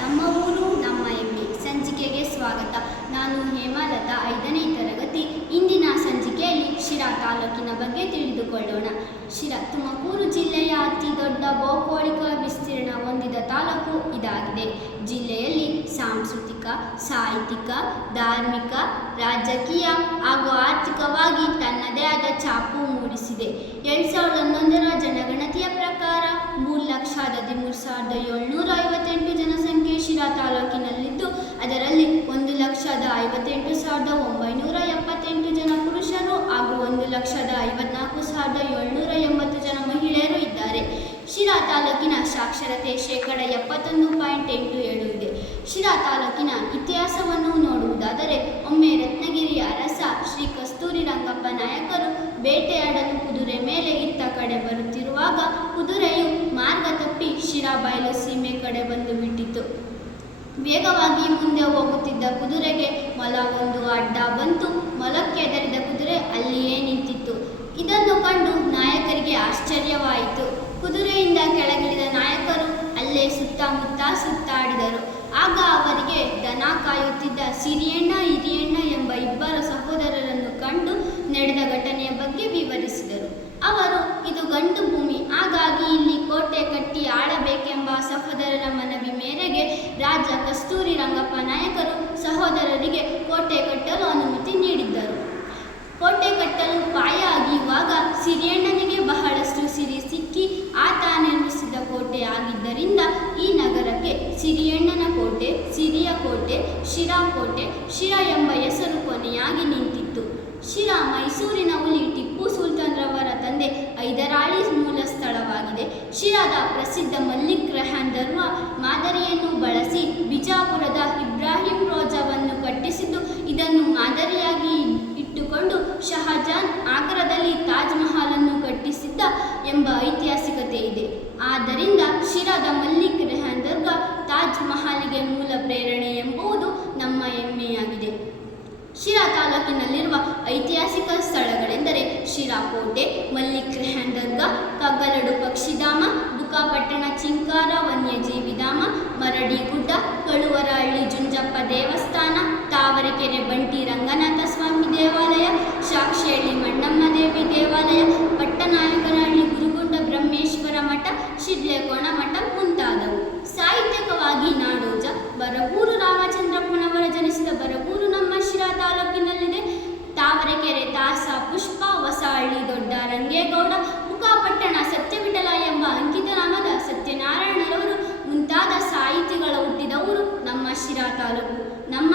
ನಮ್ಮ ಊರು, ನಮ್ಮ ಹೆಮ್ಮೆ. ಸಂಚಿಕೆಗೆ ಸ್ವಾಗತ. ನಾನು ಹೇಮಲತಾ, ಐದನೇ ತರಗತಿ. ಇಂದಿನ ಸಂಚಿಕೆಯಲ್ಲಿ ಶಿರಾ ತಾಲೂಕಿನ ಬಗ್ಗೆ ತಿಳಿದುಕೊಳ್ಳೋಣ. ಶಿರಾ ತುಮಕೂರು ಜಿಲ್ಲೆಯ ಅತಿ ದೊಡ್ಡ ಭೌಗೋಳಿಕ ವಿಸ್ತೀರ್ಣ ಹೊಂದಿದ ತಾಲೂಕು ಇದಾಗಿದೆ. ಜಿಲ್ಲೆಯಲ್ಲಿ ಸಾಂಸ್ಕೃತಿಕ, ಸಾಹಿತ್ಯಿಕ, ಧಾರ್ಮಿಕ, ರಾಜಕೀಯ ಹಾಗೂ ಆರ್ಥಿಕವಾಗಿ ತನ್ನದೇ ಆದ ಛಾಪು ಮೂಡಿಸಿದೆ. ಎರಡು ಸಾವಿರದ ಹನ್ನೊಂದರ ಜನಗಣತಿಯ ಪ್ರಕಾರ ಮೂರು ಲಕ್ಷದ ಹದಿಮೂರು ಸಾವಿರದ ಏಳ್ನೂರ ಐವತ್ತೆಂಟು ಜನಸಂಖ್ಯೆ ಶಿರಾ ತಾಲೂಕಿನಲ್ಲಿದ್ದು ಅದರಲ್ಲಿ ಒಂದು ಲಕ್ಷದ ಐವತ್ತೆಂಟು ಸಾವಿರದ ಒಂಬೈನೂರ ಎಪ್ಪತ್ತೆಂಟು ಜನ ಪುರುಷರು ಹಾಗೂ ಒಂದು ಲಕ್ಷದ ಐವತ್ನಾಲ್ಕು ಸಾವಿರದ ಏಳ್ನೂರ ಎಂಬತ್ತು ಜನ ಮಹಿಳೆಯರು ಇದ್ದಾರೆ. ಶಿರಾ ತಾಲೂಕಿನ ಸಾಕ್ಷರತೆ ಶೇಕಡ ಎಪ್ಪತ್ತೊಂದು ಪಾಯಿಂಟ್ ಎಂಟು ಏಳು ಇದೆ. ಶಿರಾ ತಾಲೂಕಿನ ಇತಿಹಾಸವನ್ನು ನೋಡುವುದಾದರೆ ಒಮ್ಮೆ ರತ್ನಗಿರಿಯ ಅರಸ ಶ್ರೀ ಕಸ್ತೂರಿ ರಂಗಪ್ಪ ನಾಯಕರು ಬೇಟೆಯಾಡಲು ಕುದುರೆ ಮೇಲೆ ಇತ್ತ ಕಡೆ ಬರುತ್ತಿರುವಾಗ ಕುದುರೆಯು ಮಾರ್ಗ ತಪ್ಪಿ ಶಿರಾ ಬಯಲು ಸೀಮೆ ಕಡೆ ಬಂದು ಬಿಟ್ಟಿತು. ವೇಗವಾಗಿ ಮುಂದೆ ಹೋಗುತ್ತಿದ್ದ ಕುದುರೆಗೆ ಮೊಲ ಒಂದು ಅಡ್ಡ ಬಂತು. ಮೊಲಕ್ಕೆ ಎದರಿದ ಕುದುರೆ ಅಲ್ಲಿಯೇ ನಿಂತಿತ್ತು. ಇದನ್ನು ಕಂಡು ನಾಯಕರಿಗೆ ಆಶ್ಚರ್ಯವಾಯಿತು. ಕುದುರೆಯಿಂದ ಕೆಳಗಿಳಿದ ನಾಯಕರು ಅಲ್ಲೇ ಸುತ್ತಮುತ್ತ ಸುತ್ತಾಡಿದರು. ಆಗ ಅವರಿಗೆ ದನ ಕಾಯುತ್ತಿದ್ದ ಸಿರಿಯಣ್ಣ, ಹಿರಿಯಣ್ಣ ಎಂಬ ಇಬ್ಬರು ಸಹೋದರರನ್ನು ಕಂಡು ನಡೆದ ಘಟನೆಯ ರಾಜ ಕಸ್ತೂರಿ ರಂಗಪ್ಪ ನಾಯಕರು ಸಹೋದರರಿಗೆ ಕೋಟೆ ಕಟ್ಟಲು ಅನುಮತಿ ನೀಡಿದ್ದರು. ಕೋಟೆ ಕಟ್ಟಲು ಪಾಯ ಆಗಿರುವಾಗ ಸಿರಿಯಣ್ಣನಿಗೆ ಬಹಳಷ್ಟು ಸಿರಿ ಸಿಕ್ಕಿ ಆತ ನಿರ್ಮಿಸಿದ ಕೋಟೆ ಆಗಿದ್ದರಿಂದ ಈ ನಗರಕ್ಕೆ ಸಿರಿಯಣ್ಣನ ಕೋಟೆ, ಸಿರಿಯ ಕೋಟೆ, ಶಿರಾ ಕೋಟೆ, ಶಿರಾ ಎಂಬ ಹೆಸರು ಕೊನೆಯಾಗಿ ಶಿರಾದ ಪ್ರಸಿದ್ಧ ಮಲ್ಲಿಕ್ ರೆಹಾನ್ ಧರ್ಮ ಮಾದರಿಯನ್ನು ಬಳಸಿ ಬಿಜಾಪುರದ ಇಬ್ರಾಹಿಂ ರೋಜಾವನ್ನು ಕಟ್ಟಿಸಿದ್ದು, ಇದನ್ನು ಮಾದರಿಯಾಗಿ ಇಟ್ಟುಕೊಂಡು ಶಹಜಾನ್ ಆಗ್ರಾದಲ್ಲಿ ತಾಜ್ ಮಹಲನ್ನು ಕಟ್ಟಿಸಿದ್ದ ಎಂಬ ಐತಿಹಾಸಿಕತೆ ಇದೆ. ಆದ್ದರಿಂದ ಶಿರಾದ ಮಲ್ಲಿಕ್ ರೆಹಾನ್ ದರ್ಗಾ ತಾಜ್ ಮಹಲ್ಗೆ ಮೂಲ ಪ್ರೇರಣೆ ಎಂಬುದು ನಮ್ಮ ಹೆಮ್ಮೆಯಾಗಿದೆ. ಶಿರಾ ತಾಲೂಕಿನಲ್ಲಿರುವ ಐತಿಹಾಸಿಕ ಸ್ಥಳಗಳೆಂದರೆ ಶಿರಾ ಕೋಟೆ ಮಲ್ಲಿಕ್ ರೆಹಾನ್ ದರ್ಗಾ ಮಠ ಮುಂತಾದವು. ಸಾಹಿತ್ಯಕವಾಗಿ ನಾಡೋಜ ಬರಗೂರು ರಾಮಚಂದ್ರಪ್ಪನವರ ಜನಿಸಿದ ಬರಗೂರು ನಮ್ಮ ಶಿರಾ ತಾಲೂಕಿನಲ್ಲಿದೆ. ತಾವರೆಕೆರೆ, ತಾಸ, ಪುಷ್ಪ ಹೊಸಹಳ್ಳಿ ದೊಡ್ಡ ರಂಗೇಗೌಡ, ಮುಖಾಪಟ್ಟಣ, ಸತ್ಯವಿಠಲ ಎಂಬ ಅಂಕಿತ ನಾಮದ ಸತ್ಯನಾರಾಯಣರವರು ಮುಂತಾದ ಸಾಹಿತಿಗಳ ಹುಟ್ಟಿದವರು ನಮ್ಮ ಶಿರಾ ತಾಲೂಕು. ನಮ್ಮ